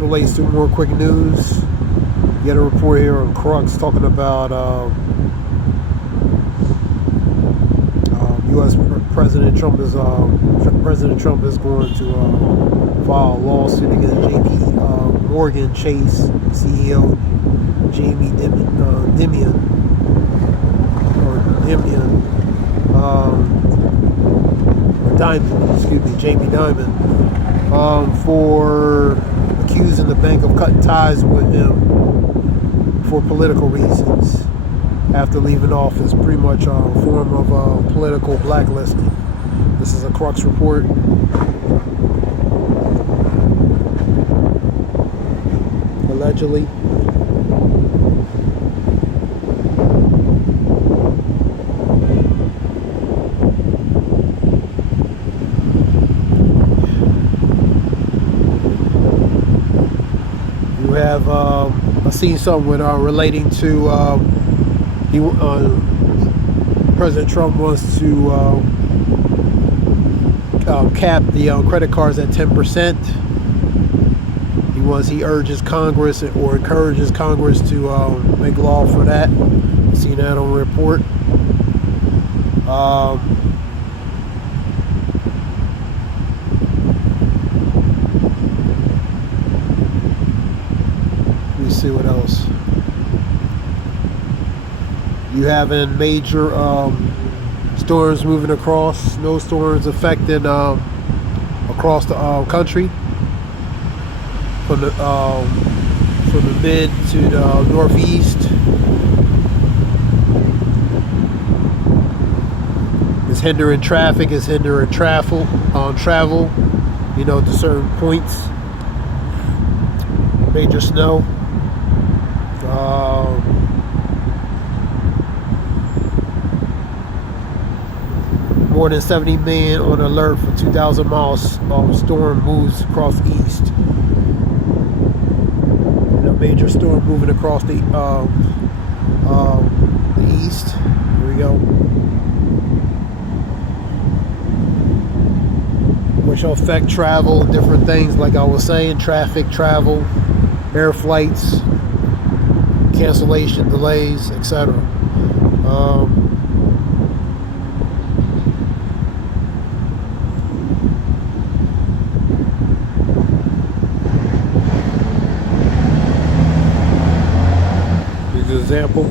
relates to more quick news. Get a report here on Crux talking about U.S. President Trump is going to file a lawsuit against J.P. Morgan Chase CEO Jamie Dimon, Jamie Dimon, for accusing the bank of cutting ties with him for political reasons after leaving office, pretty much a form of political blacklisting. This is a Crux report. Allegedly. You have I seen something with relating to President Trump wants to cap the credit cards at 10%. He urges Congress or encourages Congress to make law for that. I've seen that on the report. Let me see what else. You having major storms moving across, snowstorms affecting across the country, from the mid to the northeast. It's hindering traffic. It's hindering travel. To certain points. Major snow. More than 70 men on alert for 2,000 miles storm moves across the east. Major storm moving across the east. Here we go. Which will affect travel, different things like I was saying, traffic, travel, air flights, cancellation, delays, etc. Example.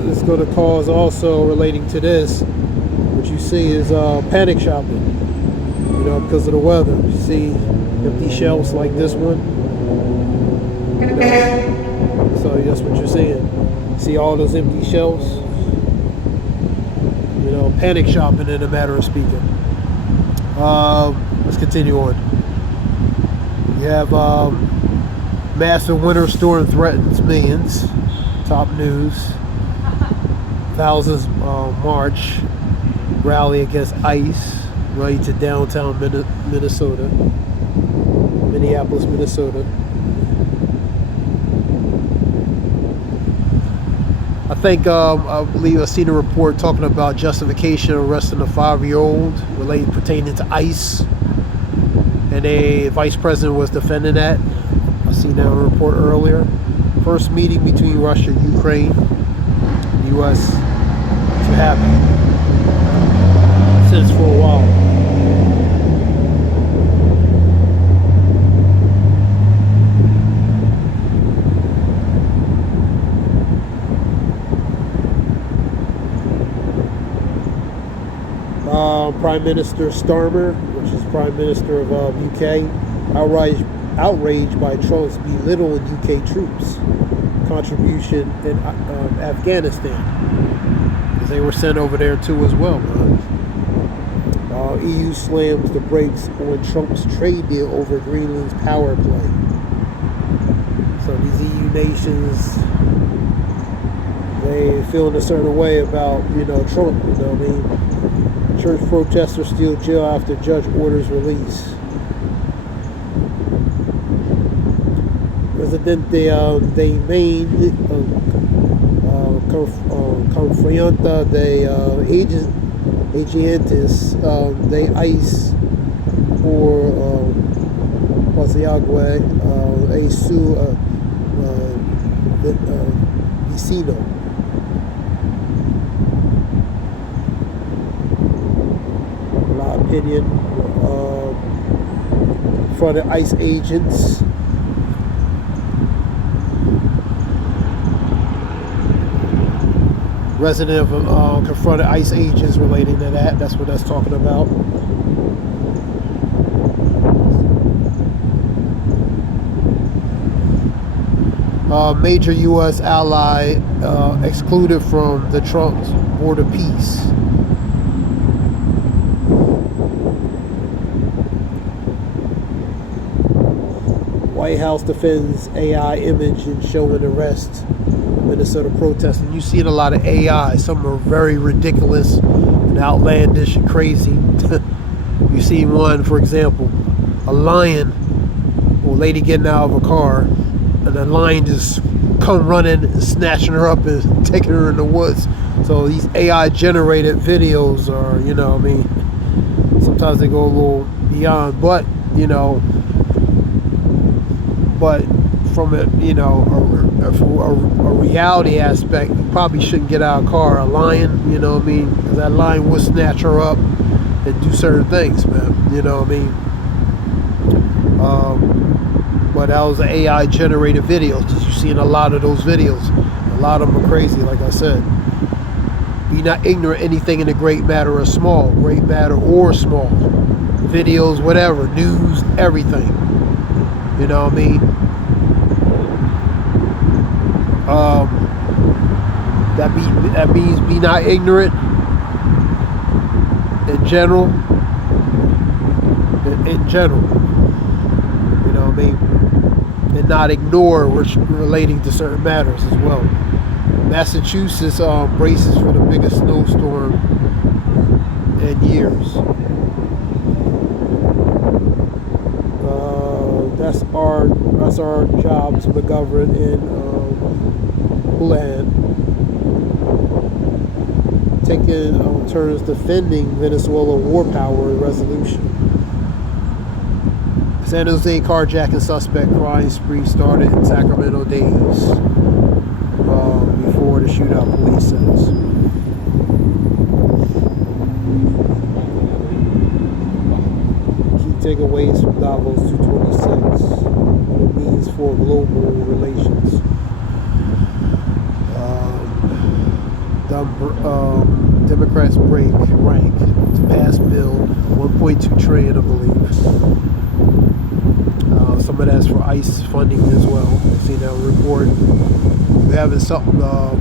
This is going to cause, also relating to this, what you see is panic shopping, because of the weather. You see empty shelves like this one. So that's what you're seeing. See all those empty shelves? Panic shopping in a matter of speaking. Let's continue on. You have massive winter storm threatens millions. Top news. Thousands march, rally against ICE, right to downtown Minnesota. Minneapolis, Minnesota. I think I believe I've seen a report talking about justification of arresting a 5-year-old pertaining to ICE, and a vice president was defending that. I've seen that report earlier. First meeting between Russia and Ukraine, and the U.S. to happen since for a while. Prime Minister Starmer, which is Prime Minister of UK, outraged by Trump's belittling UK troops' contribution in Afghanistan, because they were sent over there too as well. EU slams the brakes on Trump's trade deal over Greenland's power play. So these EU nations, they feel in a certain way about, Trump, Church protesters steal jail after judge orders release. Presidente Main confronta de agentes de ICE por Pasiagüe e su vecino. La opinion for the ICE agents. Resident of confronted ICE agents relating to that. That's what that's talking about. Major U.S. ally excluded from the Trump's border peace. White House defends AI image and showing arrest Minnesota protesting. You see a lot of AI. Some are very ridiculous and outlandish and crazy. You see one, for example, a lion or a lady getting out of a car, and the lion just come running and snatching her up and taking her in the woods. So these AI generated videos are, you know, I mean, sometimes they go a little beyond, but, you know, but from a, you know, a reality aspect, you probably shouldn't get out of a car. A lion, you know what I mean? Because that lion will snatch her up and do certain things, man. You know what I mean? But that was an AI generated video. You've seen a lot of those videos. A lot of them are crazy, like I said. Be not ignorant anything in the great matter or small. Great matter or small. Videos, whatever. News, everything. You know what I mean? That means be not ignorant in general. In general, you know what I mean, and not ignore relating to certain matters as well. Massachusetts braces for the biggest snowstorm in years. That's our job to McGovern in Houlihan, taking turns defending Venezuela war power resolution. San Jose carjacking suspect crime spree started in Sacramento days before the shootout, police says. Key takeaways from Davos 226. What it means for global relations. Democrats break rank to pass bill 1.2 trillion, I believe. Some of that's for ICE funding as well. I've seen that report. We're having something I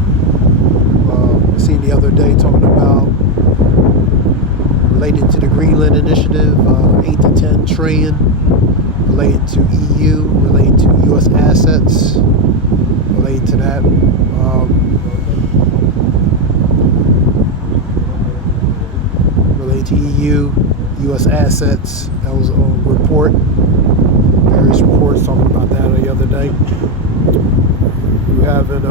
seen the other day talking about related to the Greenland Initiative, 8 to 10 trillion related to EU, related to U.S. assets, related to that. Related to EU, U.S. assets. That was a report. Various reports talking about that the other day. You having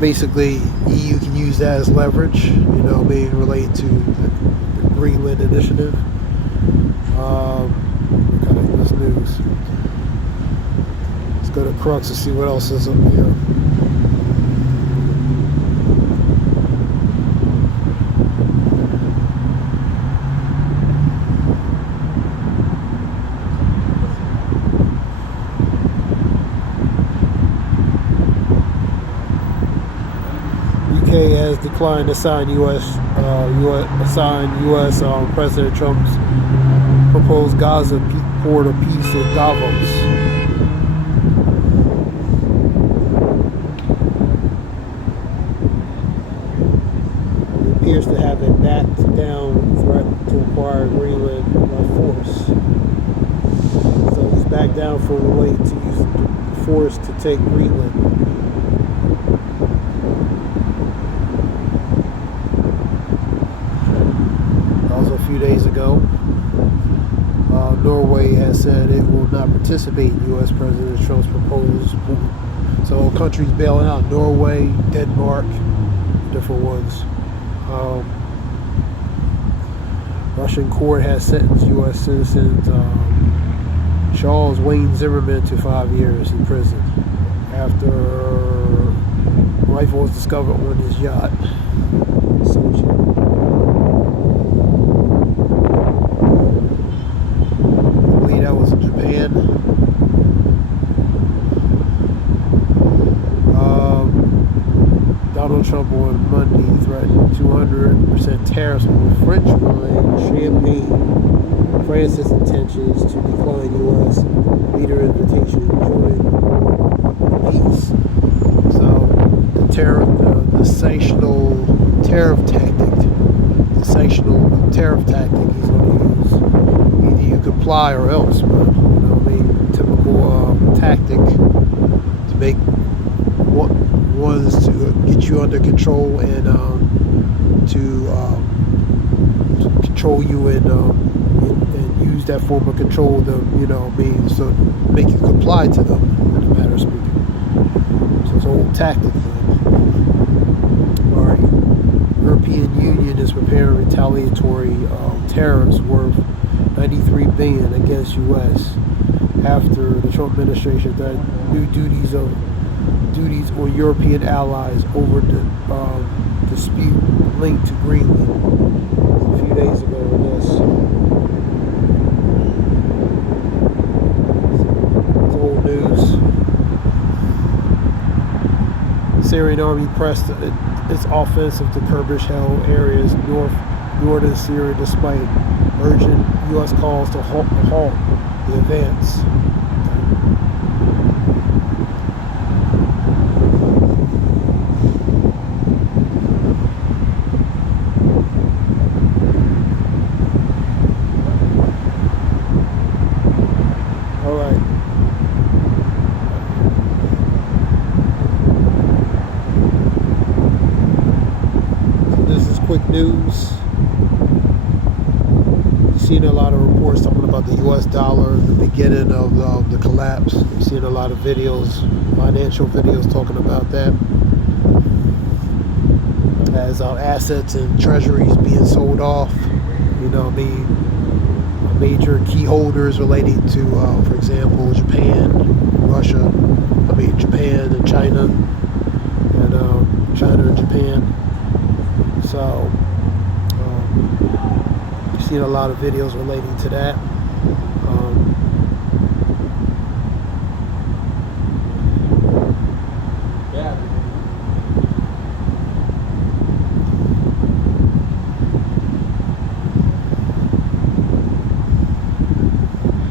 basically EU can use that as leverage, you know, being related to the Greenland Initiative. Okay, that's news. Let's go to Crux and see what else is up here. Has declined to sign U.S. President Trump's proposed Gaza port of peace in Davos. It appears to have a backed down threat to acquire Greenland by force. So he's backed down from the way to use force to take Greenland. few days ago. Norway has said it will not participate in U.S. President Trump's proposed move. So countries bailing out: Norway, Denmark, different ones. Russian court has sentenced U.S. citizens Charles Wayne Zimmerman to 5 years in prison after a rifle was discovered on his yacht. I believe that was in Japan. Donald Trump on Monday threatened 200% tariffs on French wine, champagne. France's intentions to decline U.S. leader invitation to join peace. So the sanctional tariff tactic he's going to use. Either you comply or else, but typical tactic to make what was to get you under control and to control you and use that form of control to so make you comply to them, in a matter of speaking. So it's a whole tactic thing. All right, European Union is preparing retaliatory tariffs worth $93 billion against U.S. after the Trump administration threatened new duties on European allies over the dispute linked to Greenland a few days ago. In this, it's old news. Syrian army pressed its offensive to Kurdish-held areas northern Syria despite urgent U.S. calls to halt the advance. Quick news. You've seen a lot of reports talking about the U.S. dollar, the beginning of the collapse. You've seen a lot of videos, financial videos talking about that, as assets and treasuries being sold off. Major key holders relating to, for example, Japan and China, and China and Japan. So, you've seen a lot of videos relating to that.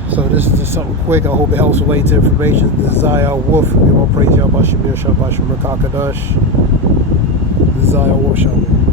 So this is just something quick. I hope it helps relate to information. This is Zayal Wolf. Give all praise Yahweh Shemir Shabbat Shemir Kakadash. This is Zayal Wolf Shabbat.